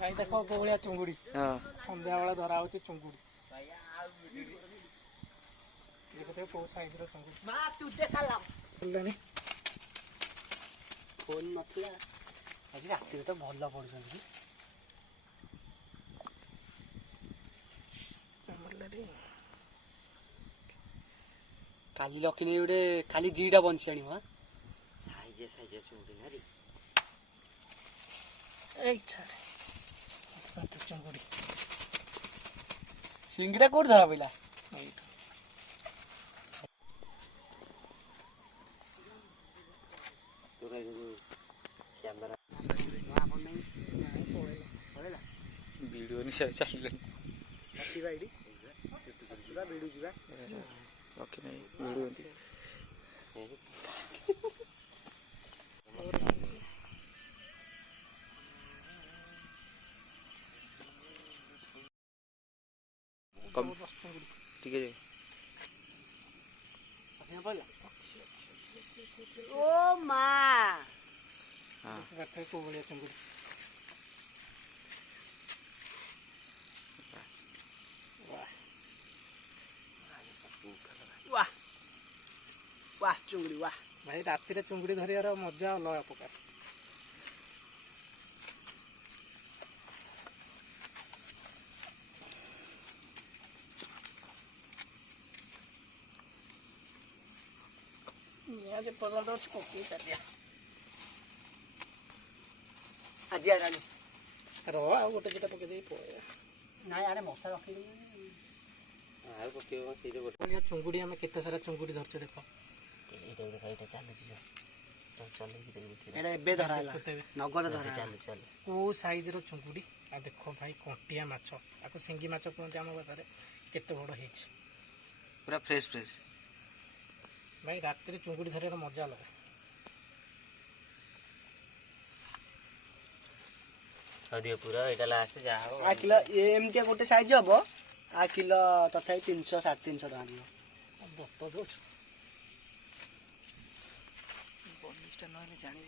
भाई देखो को भलिया चुंगुड़ी हां संध्या वाला धरा होची चुंगुड़ी देखो को साइज रो चुंगुड़ी मां तू दे साला बोलनी फोन नथिला आज रात तो भल पड़छन काली लखनी गोटे खाली दीटा बंशी आनी हाँ साइज साइज चुंगड़ी ना रे चुंगुड़ी सिंगड़ा कोट धरा पड़ा कैमरा वीडियो निशा चल ओके नहीं वीडियो कम ठीक है ओ मां हां रखे को बढ़िया चुंगुड़ी वाह वाह चुंगुड़ी वाह भाई रात रे चुंगुड़ी धरियार मजा अलग प्रकार आज पर्यंत कोकी चलिया आज आनी रो आ गोटे दिटा पके दे पोया नाय आड़े मसा रखी दे आ पकेबो सेई जे बढ़िया चुंगुड़ी हमें केते सारा चुंगुड़ी धरछ देखो एटा देखा एटा चल जी तो चल के देखि एटा एबे धराला नगद धरा चल चल को साइज रो चुंगुड़ी आ देखो भाई कंटिया माछ आको सिंगी माछ कहते हम भाषा केते बड़ हेछ पूरा फ्रेश फ्रेश भाई रात रे चुंगुड़ी धरियार मजा अलग हदियो पूरा एटा लास्ट जा हो आ किलो एमती गोटे साइज हम आ किलो तथा 300 350 टका दियो बत दो बनिष्ठ नहले जानि